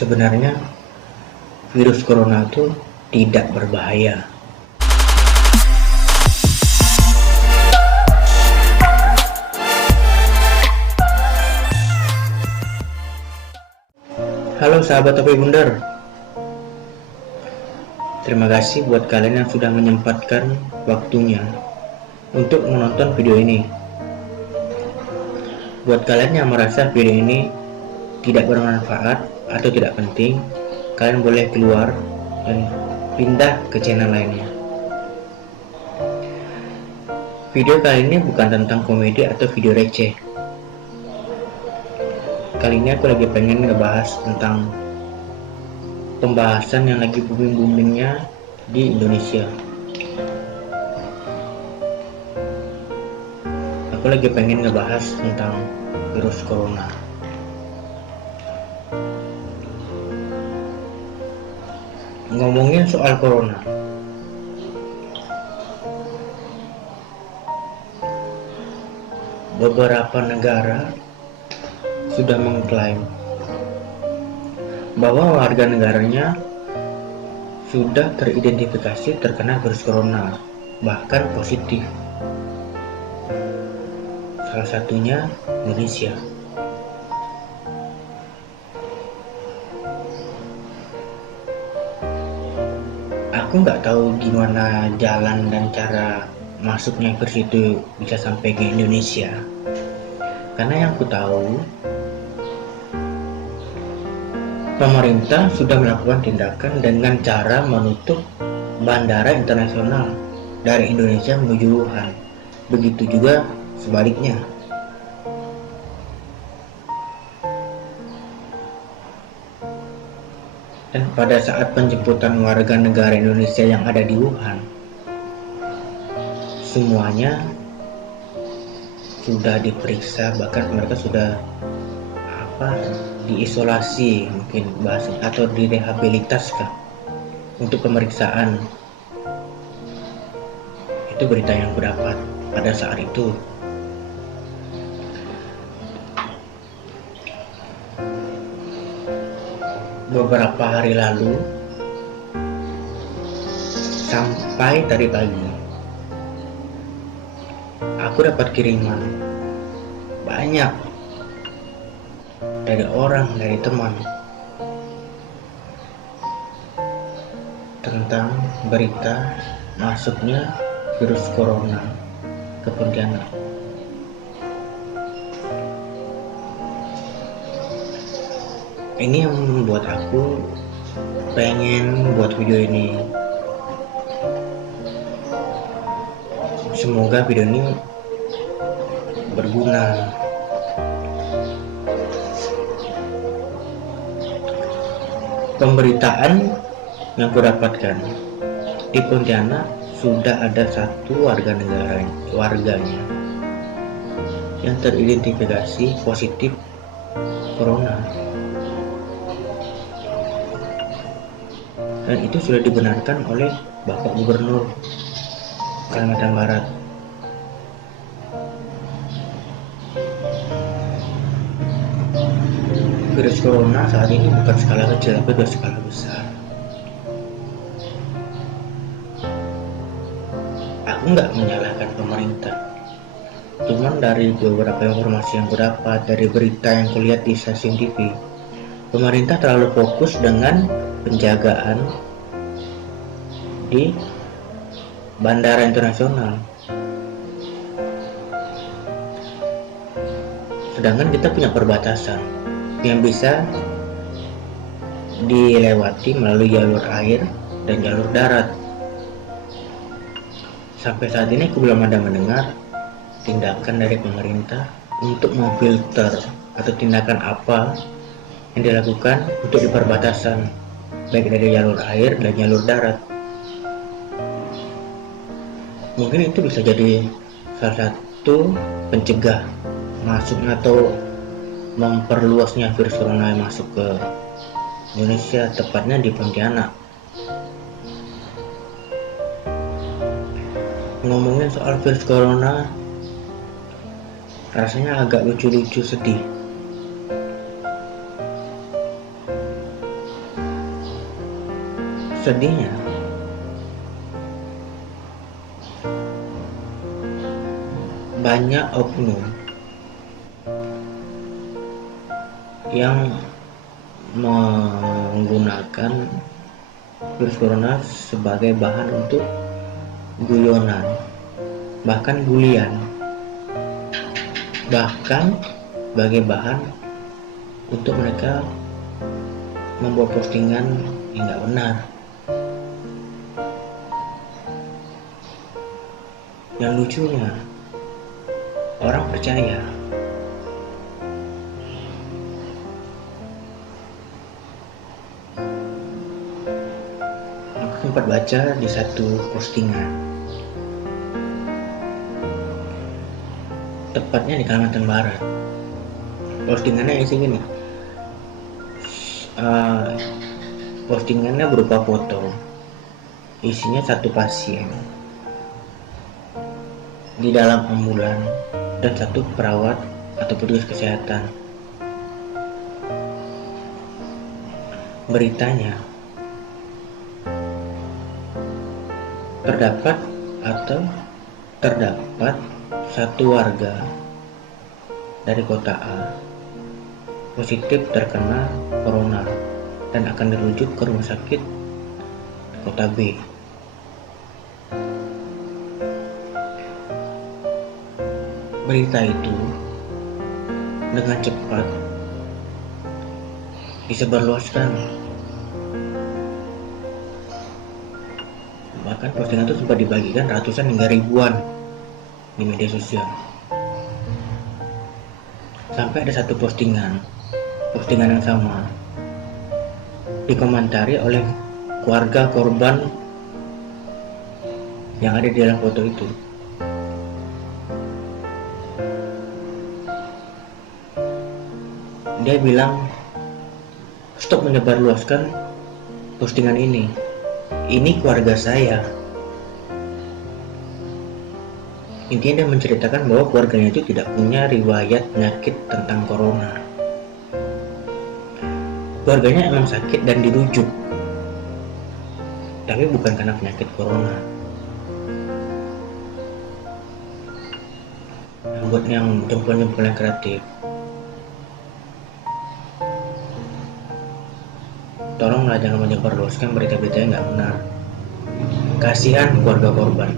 Sebenarnya virus corona itu tidak berbahaya. Halo sahabat Topi Bundar. Terima kasih buat kalian yang sudah menyempatkan waktunya untuk menonton video ini. Buat kalian yang merasa video ini tidak bermanfaat atau tidak penting, kalian boleh keluar dan pindah ke channel lainnya. Video kali ini bukan tentang komedi atau video receh. Kali ini aku lagi pengen ngebahas tentang pembahasan yang lagi booming-boomingnya di Indonesia. Aku lagi pengen ngebahas tentang virus corona. Ngomongin soal corona, beberapa negara sudah mengklaim bahwa warga negaranya sudah teridentifikasi terkena virus corona, bahkan positif. Salah satunya Indonesia. Aku nggak tahu gimana jalan dan cara masuknya virus itu bisa sampai ke Indonesia. Karena yang aku tahu, pemerintah sudah melakukan tindakan dengan cara menutup bandara internasional dari Indonesia menuju Wuhan. Begitu juga sebaliknya. Dan pada saat penjemputan warga negara Indonesia yang ada di Wuhan, semuanya sudah diperiksa, bahkan mereka sudah diisolasi mungkin bahasa, atau direhabilitas kah untuk pemeriksaan. Itu berita yang aku dapat pada saat itu. Beberapa hari lalu sampai tadi pagi, aku dapat kiriman banyak dari orang, dari teman, tentang berita masuknya virus corona ke Pontianak. Ini yang membuat aku pengen buat video ini. Semoga video ini berguna. Pemberitaan yang aku dapatkan, di Pontianak sudah ada satu warganya yang teridentifikasi positif corona, dan itu sudah dibenarkan oleh Bapak Gubernur Kalimantan Barat. Virus corona saat ini bukan skala kecil, tapi sudah skala besar. Aku nggak menyalahkan pemerintah, cuman dari beberapa informasi yang aku dapat dari berita yang kulihat di stasiun TV, pemerintah terlalu fokus dengan penjagaan di bandara internasional, sedangkan kita punya perbatasan yang bisa dilewati melalui jalur air dan jalur darat. Sampai saat ini aku belum ada mendengar tindakan dari pemerintah untuk memfilter atau tindakan apa yang dilakukan untuk di perbatasan, baik dari jalur air dan jalur darat. Mungkin itu bisa jadi salah satu pencegah masuknya atau memperluasnya virus corona yang masuk ke Indonesia, tepatnya di Pontianak. Ngomongin soal virus corona, rasanya agak lucu-lucu, sedih. Sedihnya, banyak oknum yang menggunakan virus corona sebagai bahan untuk guyonan, bahkan bulian, bahkan sebagai bahan untuk mereka membuat postingan yang nggak benar. Yang lucunya, orang percaya. Aku sempat baca di satu postingan, tepatnya di Kalimantan Barat. Postingannya isi gini, postingannya berupa foto, isinya satu pasien di dalam ambulan dan satu perawat atau petugas kesehatan. Beritanya, terdapat satu warga dari kota A positif terkena corona dan akan dirujuk ke rumah sakit kota B. Berita itu dengan cepat disebarluaskan. Bahkan postingan itu sempat dibagikan ratusan hingga ribuan di media sosial. Sampai ada satu postingan yang sama dikomentari oleh keluarga korban yang ada di dalam foto itu. Dia bilang, stop menyebarluaskan postingan ini. Ini keluarga saya. Intinya dia menceritakan bahwa keluarganya itu tidak punya riwayat penyakit tentang corona. Keluarganya emang sakit dan dirujuk, tapi bukan karena penyakit corona. Buat yang jempol-jempol yang kreatif, tolonglah jangan menyebarluaskan berita-berita yang nggak benar. Kasihan keluarga korban.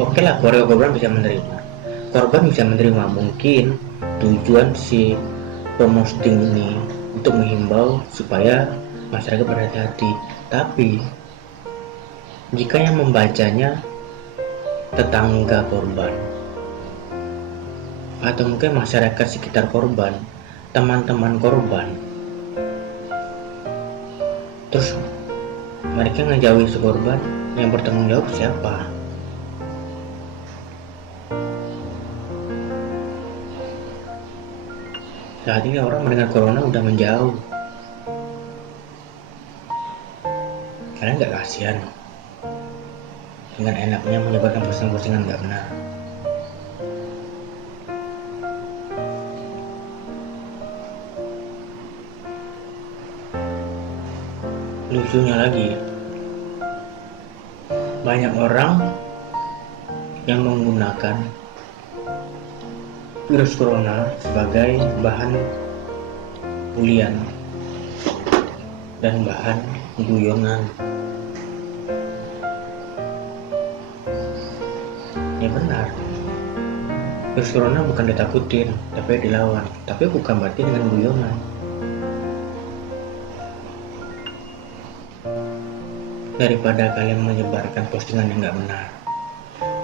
Oke lah, keluarga korban bisa menerima. Korban bisa menerima, mungkin tujuan si pemosting ini untuk menghimbau supaya masyarakat berhati-hati. Tapi jika yang membacanya tetangga korban atau mungkin masyarakat sekitar korban, teman-teman korban, terus mereka ngejauhi si korban, yang bertanggung jawab siapa? Saat ini orang mendengar corona udah menjauh. Kalian gak kasihan dengan enaknya menyebarkan postingan-postingan gak benar? Lucunya lagi, banyak orang yang menggunakan virus corona sebagai bahan bulian dan bahan guyonan. Ya benar, virus corona bukan ditakutin, tapi dilawan. Tapi bukan berarti dengan guyonan. Daripada kalian menyebarkan postingan yang nggak benar,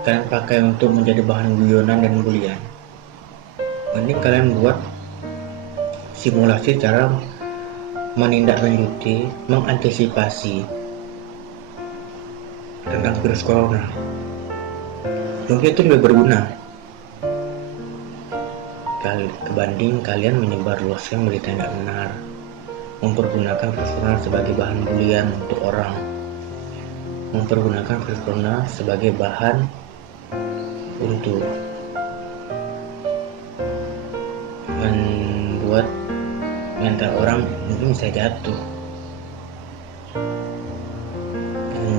kalian pakai untuk menjadi bahan guyonan dan bulian, mending kalian buat simulasi cara menindaklanjuti, mengantisipasi tentang virus corona. Mungkin itu lebih berguna kebanding kalian menyebarluaskan berita yang nggak benar, mempergunakan virus corona sebagai bahan bulian untuk orang, mempergunakan virus corona sebagai bahan untuk membuat mental orang mungkin bisa jatuh.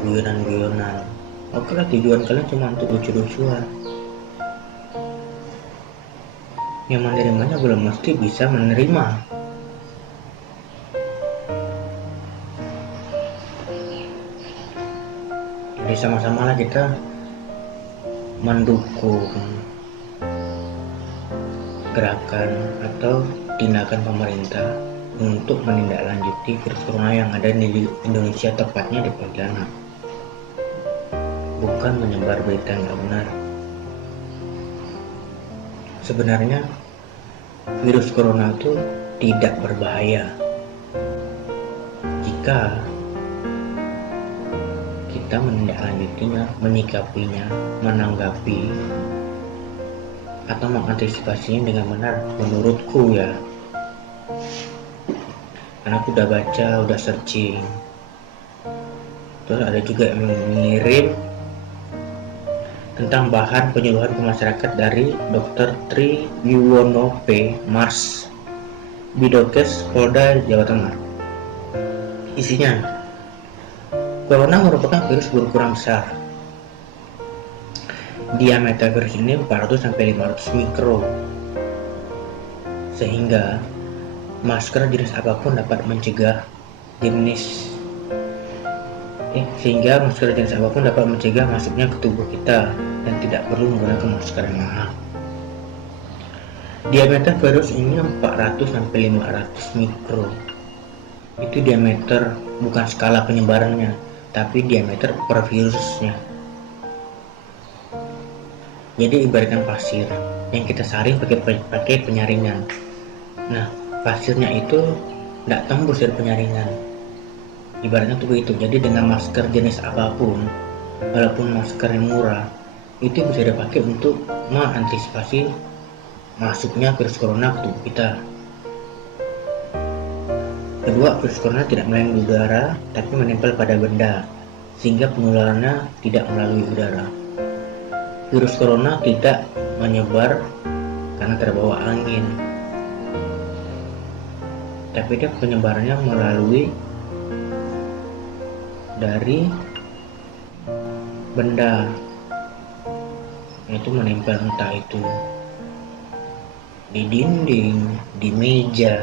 guyonan-guyonan. Oke lah, tujuan kalian cuma untuk lucu-lucuan. Yang menerimanya belum mesti bisa menerima. Jadi sama-sama lah kita mendukung gerakan atau tindakan pemerintah untuk menindaklanjuti virus corona yang ada di Indonesia, tepatnya di Pontianak. Bukan menyebar berita yang nggak benar. Sebenarnya virus corona itu tidak berbahaya jika kita menindaklanjutinya, menyikapinya, menanggapi atau mengantisipasinya dengan benar, menurutku ya. Karena aku udah baca, udah searching. Terus ada juga yang mengirim tentang bahan penyuluhan ke masyarakat dari Dr. Tri Yuwono P. Mars, Bidokes, Polda Jawa Tengah. Isinya, corona merupakan virus berukuran besar. Diameter virus ini 400-500 mikro, sehingga masker jenis apapun dapat mencegah masuknya ke tubuh kita dan tidak perlu menggunakan masker yang mahal. Diameter virus ini 400-500 mikro. Itu diameter, bukan skala penyebarannya, tapi diameter per virusnya. Jadi ibaratkan pasir yang kita saring pakai penyaringan. Nah, pasirnya itu tidak tembus dari penyaringan. Ibaratnya tuh begitu. Jadi dengan masker jenis apapun, walaupun masker yang murah, itu bisa dipakai untuk mengantisipasi masuknya virus corona ke tubuh kita. Kedua, virus corona tidak melalui udara, tapi menempel pada benda, sehingga penularannya tidak melalui udara. Virus corona tidak menyebar karena terbawa angin, tapi dia penyebarannya melalui dari benda, yaitu menempel entah itu di dinding, di meja.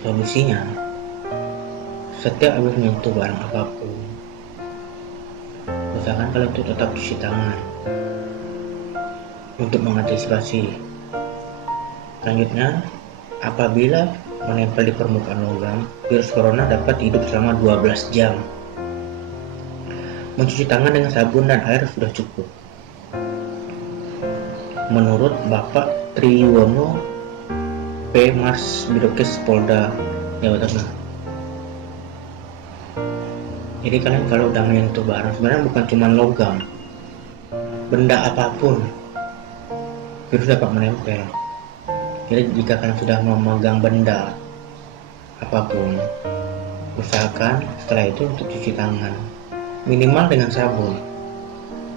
Solusinya, setiap habis menyentuh barang apapun, usahakan kalian untuk tetap cuci tangan untuk mengantisipasi. Selanjutnya, apabila menempel di permukaan logam, virus corona dapat hidup selama 12 jam. Mencuci tangan dengan sabun dan air sudah cukup. Menurut Bapak Tri Yuwono P. Mars, Bidokes, Polda Jawa Tengah. Jadi kalian kalau udah menyentuh barang, sebenarnya bukan cuma logam, benda apapun, virus dapat menempel. Jadi jika kalian sudah memegang benda apapun, usahakan setelah itu untuk cuci tangan, minimal dengan sabun,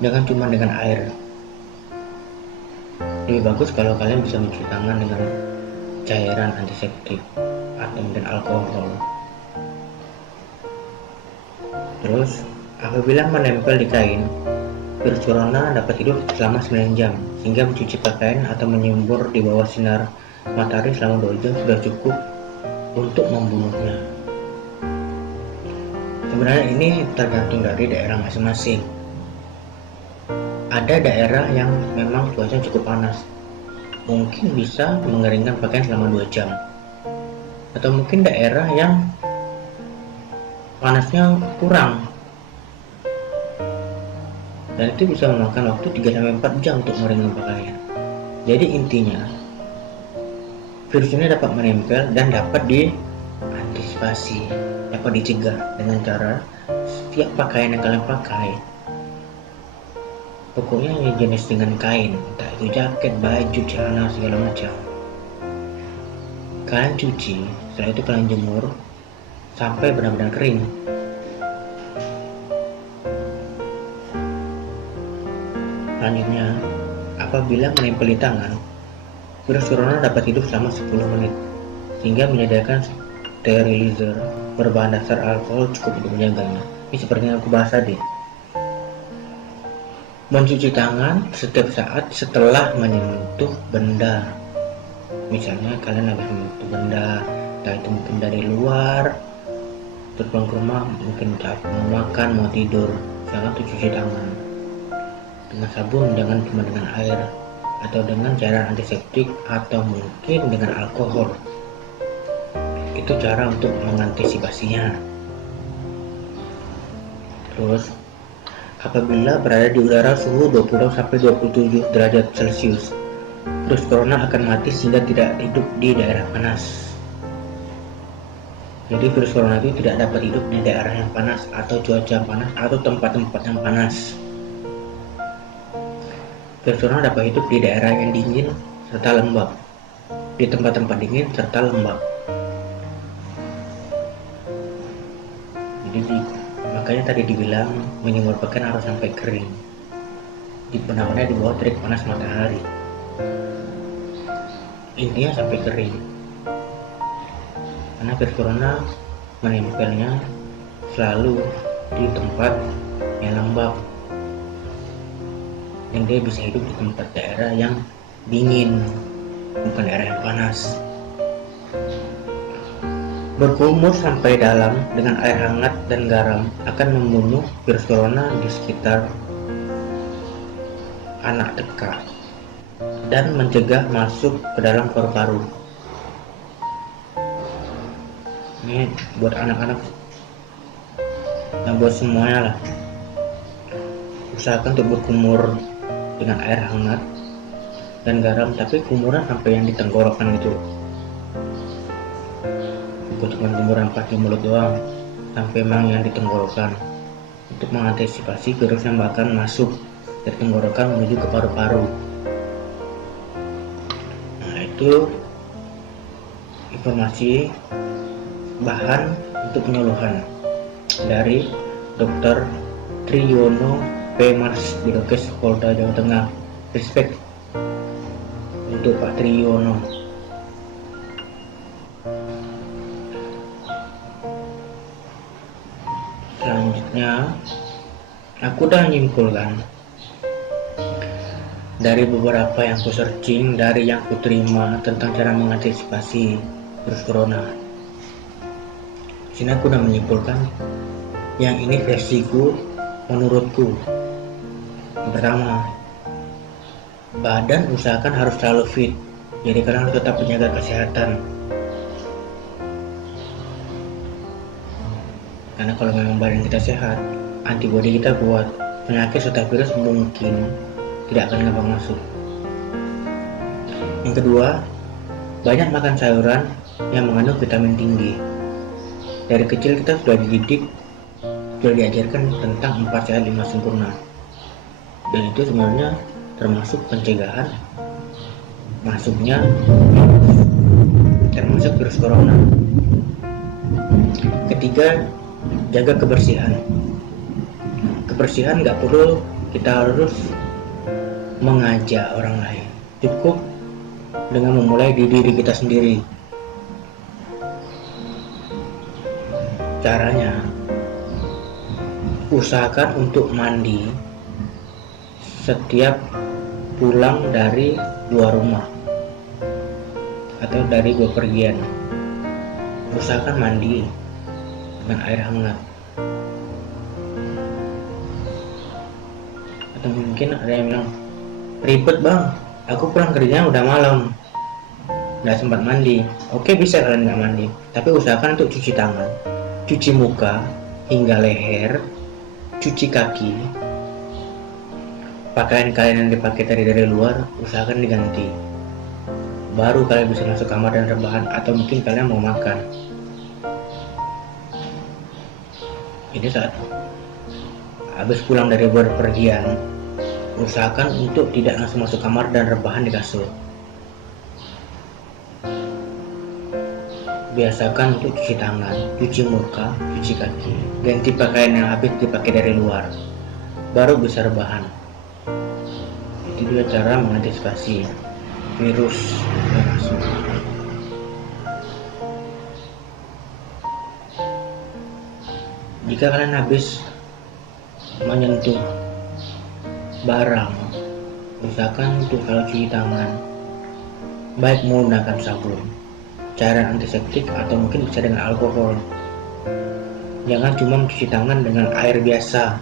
jangan cuma dengan air. Lebih bagus kalau kalian bisa mencuci tangan dengan cairan antiseptik atau dengan alkohol. Terus, apabila menempel di kain, virus corona dapat hidup selama 9 jam, sehingga mencuci pakaian atau menyembur di bawah sinar matahari selama 2 jam sudah cukup untuk membunuhnya. Sebenarnya ini tergantung dari daerah masing-masing. Ada daerah yang memang cuaca cukup panas, mungkin bisa mengeringkan pakaian selama 2 jam. Atau mungkin daerah yang panasnya kurang, dan itu bisa memakan waktu 3-4 jam untuk mengeringkan pakaian. Jadi intinya, virus ini dapat menempel dan dapat diantisipasi, dapat dicegah dengan cara setiap pakaian yang kalian pakai, pokoknya yang jenis dengan kain, entah itu jaket, baju, celana, segala macam, kalian cuci, setelah itu kalian jemur sampai benar-benar kering. Selanjutnya, apabila menempel di tangan, virus corona dapat hidup selama 10 menit, sehingga menyediakan sterilizer berbahan dasar alkohol cukup untuk menjaganya. Ini seperti yang aku bahas tadi. Mencuci tangan setiap saat setelah menyentuh benda. Misalnya kalian habis menyentuh benda, entah itu mungkin dari luar, terus pulang ke rumah, mungkin saat mau makan, mau tidur, jangan tuh cuci tangan dengan sabun, jangan cuma dengan air atau dengan cairan antiseptik atau mungkin dengan alkohol. Itu cara untuk mengantisipasinya. Terus apabila berada di udara suhu 20-27 derajat Celcius, virus corona akan mati sehingga tidak hidup di daerah panas. Jadi virus corona itu tidak dapat hidup di daerah yang panas atau cuaca panas atau tempat-tempat yang panas. Virus corona dapat hidup di daerah yang dingin serta lembab, di tempat-tempat dingin serta lembab. Jadi makanya tadi dibilang menjemur pakaian harus sampai kering. Benar-benar di bawah terik panas matahari. Intinya sampai kering. Karena virus corona menempelnya selalu di tempat yang lembab. Dan dia bisa hidup di tempat daerah yang dingin, bukan daerah yang panas. Berkumur sampai dalam dengan air hangat dan garam akan membunuh virus corona di sekitar anak TK dan mencegah masuk ke dalam paru-paru. Ini buat anak-anak dan buat semuanya lah. Usahakan untuk berkumur dengan air hangat dan garam, tapi kumurnya sampai yang di tenggorokan gitu. Bukan cuma kumur yang pas di mulut doang, sampai memang yang di tenggorokan, untuk mengantisipasi virus yang bahkan masuk dari tenggorokan menuju ke paru-paru. Nah, itu informasi bahan untuk penyuluhan dari Dr. Triyono P. Mars, Bidokes Polda Jawa Tengah. Respect untuk Pak Triyono. Selanjutnya, aku udah menyimpulkan dari beberapa yang aku searching, dari yang aku terima tentang cara mengantisipasi virus corona. Sini aku udah menyimpulkan yang ini versiku menurutku. Yang pertama, badan usahakan harus selalu fit, jadi kalian harus tetap menjaga kesehatan. Karena kalau memang badan kita sehat, antibodi kita kuat, penyakit serta virus mungkin tidak akan gampang masuk. Yang kedua, banyak makan sayuran yang mengandung vitamin tinggi. Dari kecil kita sudah dididik, sudah diajarkan tentang 4 sehat 5 sempurna. Dan itu sebenarnya termasuk pencegahan masuknya termasuk virus corona. Ketiga, jaga kebersihan. Kebersihan nggak perlu kita harus mengajak orang lain, cukup dengan memulai di diri kita sendiri. Caranya, usahakan untuk mandi setiap pulang dari luar rumah atau dari bepergian. Usahakan mandi dengan air hangat. Atau mungkin ada yang bilang, ribet bang, aku pulang kerja udah malam, nggak sempat mandi. Oke, bisa kalian nggak mandi, tapi usahakan untuk cuci tangan, cuci muka hingga leher, cuci kaki. Pakaian kalian yang dipakai dari luar usahakan diganti, baru kalian bisa masuk kamar dan rebahan, atau mungkin kalian mau makan. Jadi saat habis pulang dari bepergian, usahakan untuk tidak langsung masuk kamar dan rebahan di kasur. Biasakan untuk cuci tangan, cuci muka, cuci kaki, ganti pakaian yang habis dipakai dari luar, baru bisa rebahan. Itu dia cara mengantisipasi virus yang masuk. Jika kalian habis menyentuh barang, usahakan untuk kalau cuci tangan baik menggunakan sabun, cairan antiseptik, atau mungkin bisa dengan alkohol. Jangan cuma mencuci tangan dengan air biasa.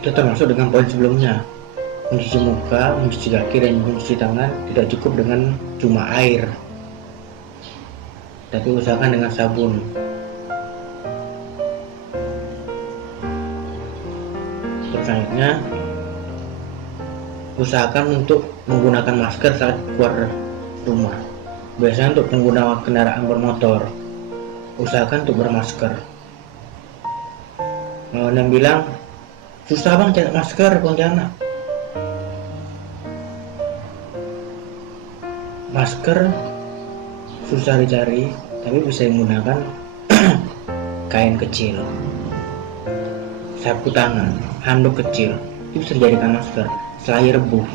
Itu termasuk dengan poin sebelumnya. Mencuci muka, mencuci kaki, dan mencuci tangan tidak cukup dengan cuma air, tapi usahakan dengan sabun. Terus selanjutnya, usahakan untuk menggunakan masker saat keluar rumah. Biasanya untuk pengguna kendaraan bermotor, usahakan untuk bermasker. Kalau yang bilang susah bang cari masker Pontianak, masker susah dicari, tapi bisa menggunakan kain kecil, sapu tangan, handuk kecil, itu bisa dijadikan masker. Selai rebus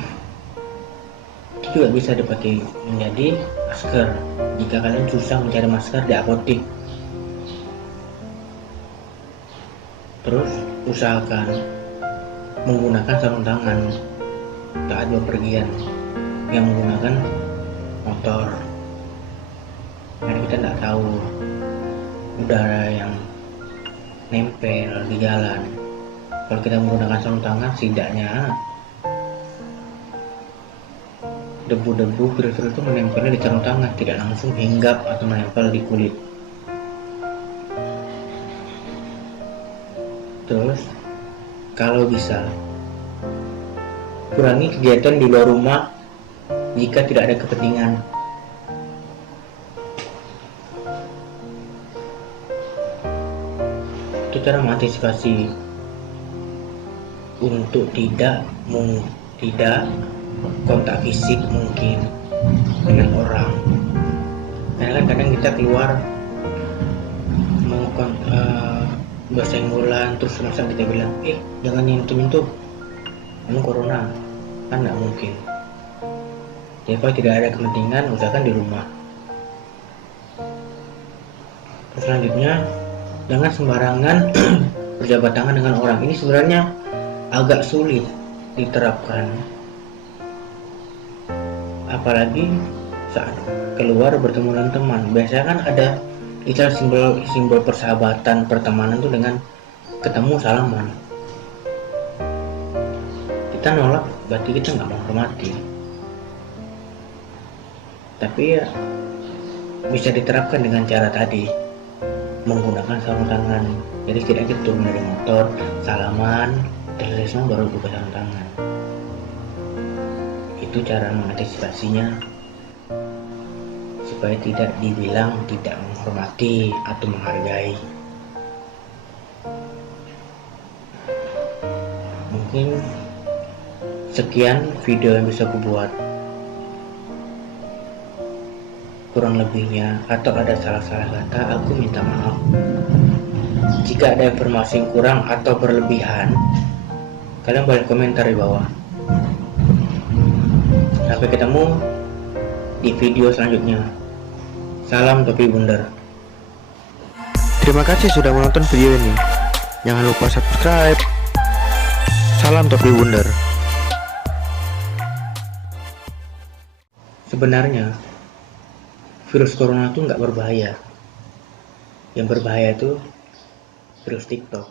itu juga bisa dipakai menjadi masker jika kalian susah mencari masker di apotek. Terus usahakan menggunakan sarung tangan saat bepergian yang menggunakan motor, karena kita tidak tahu udara yang nempel di jalan. Kalau kita menggunakan sarung tangan, setidaknya debu-debu virus itu menempelnya di sarung tangan, tidak langsung hinggap atau menempel di kulit. Terus kalau bisa kurangi kegiatan di luar rumah jika tidak ada kepentingan. Itu cara mengantisipasi untuk tidak kontak fisik mungkin dengan orang. Karena kadang kita keluar mau bersenggolan, terus masa kita bilang jangan nyentuh kamu corona, kan nggak mungkin. Jadi kalau tidak ada kepentingan, usahakan di rumah. Terus selanjutnya, jangan sembarangan berjabat tangan dengan orang. Ini sebenarnya agak sulit diterapkan, apalagi saat keluar bertemu dengan teman. Biasanya kan ada istilah simbol persahabatan, pertemanan itu dengan ketemu salaman. Kita nolak berarti kita nggak menghormati. Tapi ya bisa diterapkan dengan cara tadi, menggunakan sarung tangan. Jadi tidak kita turun dari motor, salaman, terus baru buka sarung tangan. Itu cara mengantisipasinya supaya tidak dibilang tidak menghormati atau menghargai. Mungkin sekian video yang bisa aku buat. Kurang lebihnya atau ada salah-salah kata, aku minta maaf. Jika ada informasi yang kurang atau berlebihan, kalian boleh komentar di bawah. Sampai ketemu di video selanjutnya. Salam Topi Bundar. Terima kasih sudah menonton video ini. Jangan lupa subscribe. Salam Topi Bundar. Sebenarnya virus corona itu nggak berbahaya. Yang berbahaya itu virus TikTok.